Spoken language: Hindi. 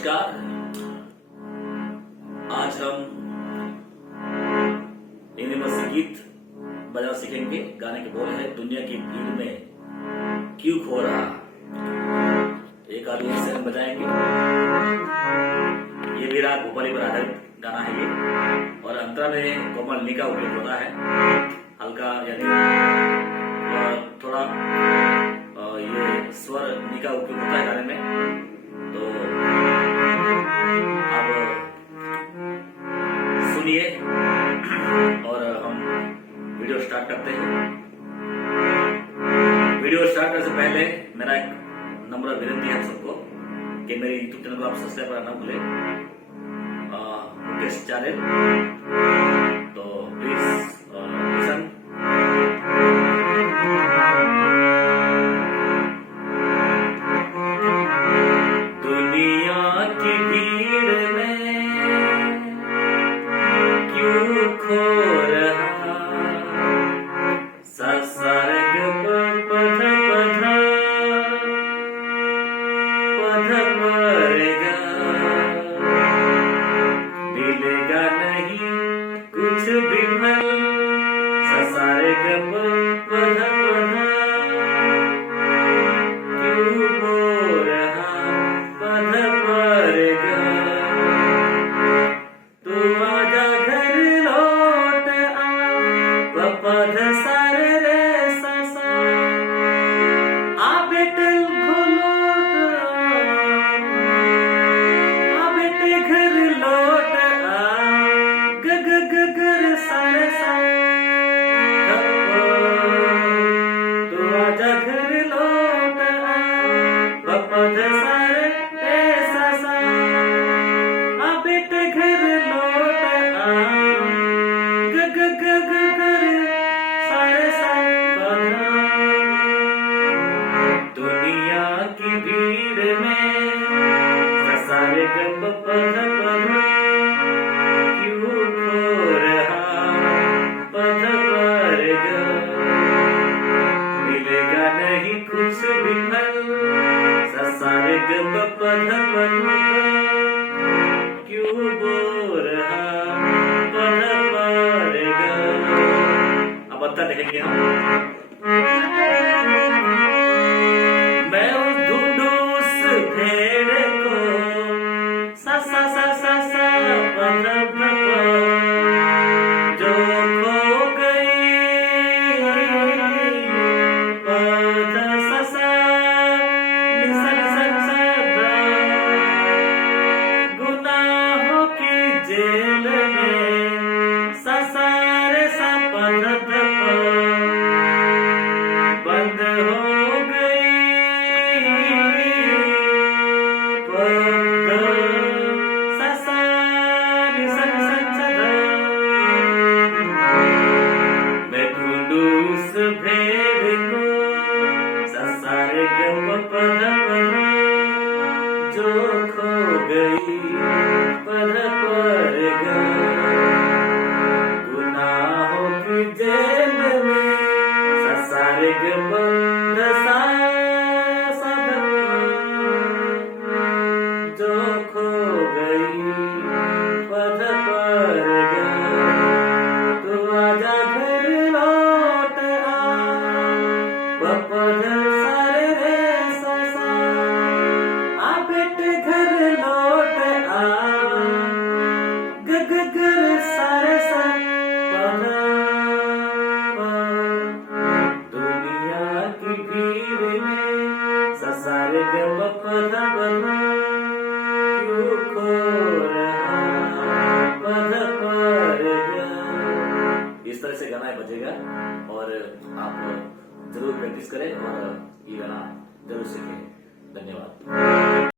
नमस्कार। आज हम हिंदी में से गीत बजाना सीखेंगे। गाने के बोल है, दुनिया की भीड़ में क्यों खो रहा। एक आदमी से हम बजाएंगे। ये भी राग भोपाली पर आधारित गाना है ये, और अंतरा में कोमल नी का उपयोग होता है। हल्का यानी थोड़ा ये स्वर नी का उपयोग होता है गाने में। तो अब सुनिए और हम वीडियो स्टार्ट करते हैं। वीडियो स्टार्ट करने से पहले मेरा एक नम्र विनती है आप सबको कि मेरे यूट्यूब चैनल को आप सब्सक्राइब करना ना भूलें, मुकेश चैनल। तो प्लीज लिसन। दुनिया की भीड़ में क्यों खो रहा, ससर्ग पध पध पध परेगा, मिलेगा नहीं कुछ भी फल, ससर्ग पध पध क्यों हो रहा, पध परेगा। तू आजा घर लौट आ, पध सारे रे ससा, आ बेटे घुलट आ बेटे घर लौट आ, ग ग ग गर सारे सा, तू आजा घर लौट आ, पध सारे रे ससा, आ बेटे घर लौट आ, ग ग ग ग गर सारे सा, दुनिया की भीड़ में सारे गप पध पध क्यों खो रहा, पध परेगा, मिलेगा नहीं कुछ भी फल, सारे गप पध पध क्यों हो रहा, पध परेगा। अब अंतर देखेंगे हम। मैं ढूंढूं उस भेड़ को, सा सा सा सा सा पध पध जो खो गई, पध सा सा नि सा नि सा नि सा धा, गुनाहों की जेल में सा सा रे सा पध ध प, बंद हो गई पध सा सा नि सा नि सा नि सा धा। मैं ढूंढूं उस भेड़ को, सा सा रे ग प पध पध जो खो गई, पध परेगा, गुनाहों की जेल में सा सा रे ग प ध सा सा ध प, जो खो गई, पध परेगा। तू आजा घर लौट आ, पध सारे रे सा सा, आ बेटे घर लौट आ, ग ग गर सारे सा, पध प। दुनिया की भीड़ में सारे ग प पध पध क्यों खो रहा, पध परेगा। इस तरह से गाना बजेगा और आप जरूर प्रैक्टिस करें और ये गाना जरूर सीखें। धन्यवाद।